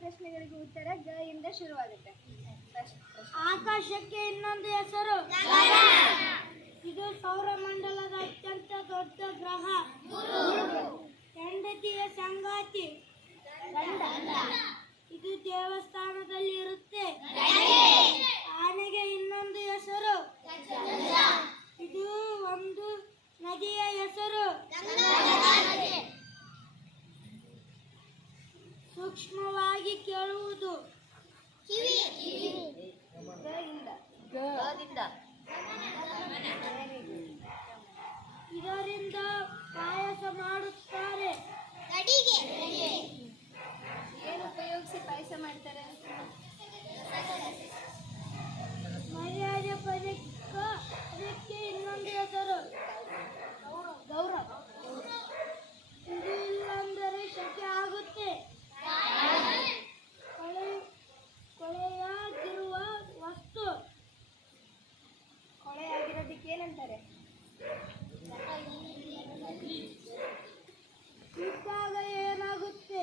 ಪ್ರಶ್ನೆಗಳಿಗೆ ಉತ್ತರ ಗ ಇಂದ ಶುರುವಾಗುತ್ತೆ. ಆಕಾಶಕ್ಕೆ ಇನ್ನೊಂದು ಹೆಸರು ಇದು ಸೌರಮಂಡಲದ ಅತ್ಯಂತ ದೊಡ್ಡ ಗ್ರಹ. ಹೆಂಡತಿಯ ಸಂಗಾತಿ ಇದು ದೇವಸ್ಥಾನದಲ್ಲಿ ಇರುತ್ತೆ. ಆನೆಗೆ ಇನ್ನೊಂದು ಹೆಸರು ಇದು ಒಂದು ನದಿಯ ಹೆಸರು. ಸೂಕ್ಷ್ಮವಾಗಿ ಕೇಳುವುದು ಇದರಿಂದ ಪಾಯಸ ಮಾಡುತ್ತಾರೆ. ಏನು ಉಪಯೋಗಿಸಿ ಪಾಯಸ ಮಾಡ್ತಾರೆ? ಮರ್ಯಾದೆ ಅದಕ್ಕೆ ಇನ್ನೊಂದು ಹೆಸರು ಗೌರವ. ಇದು ಇಲ್ಲಂದರೆ ಶಕೆ ಆಗುತ್ತೆ. ಕೊಳೆಯಾಗಿರುವ ವಸ್ತು ಕೊಳೆಯಾಗಿರೋದಕ್ಕೆ ಏನಂತಾರೆ? ಇದ್ದಾಗ ಏನಾಗುತ್ತೆ?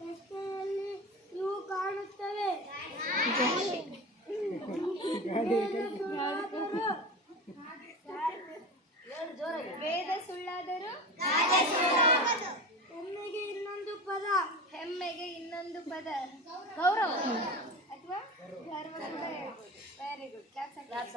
ರಸ್ತೆಯಲ್ಲಿ ಇವು ಕಾಣುತ್ತವೆ. ವೇದ ಸುಳ್ಳಾದರೂ ಹೆಮ್ಮೆಗೆ ಇನ್ನೊಂದು ಪದ ಹೆಮ್ಮೆಗೆ ಇನ್ನೊಂದು ಪದ ಗೌರವ ಅಥವಾ ಗರ್ವ ಕೂಡ ಹೇಳ್ಬೋದು. Very good. ಕ್ಲಾಪ್ಸ್.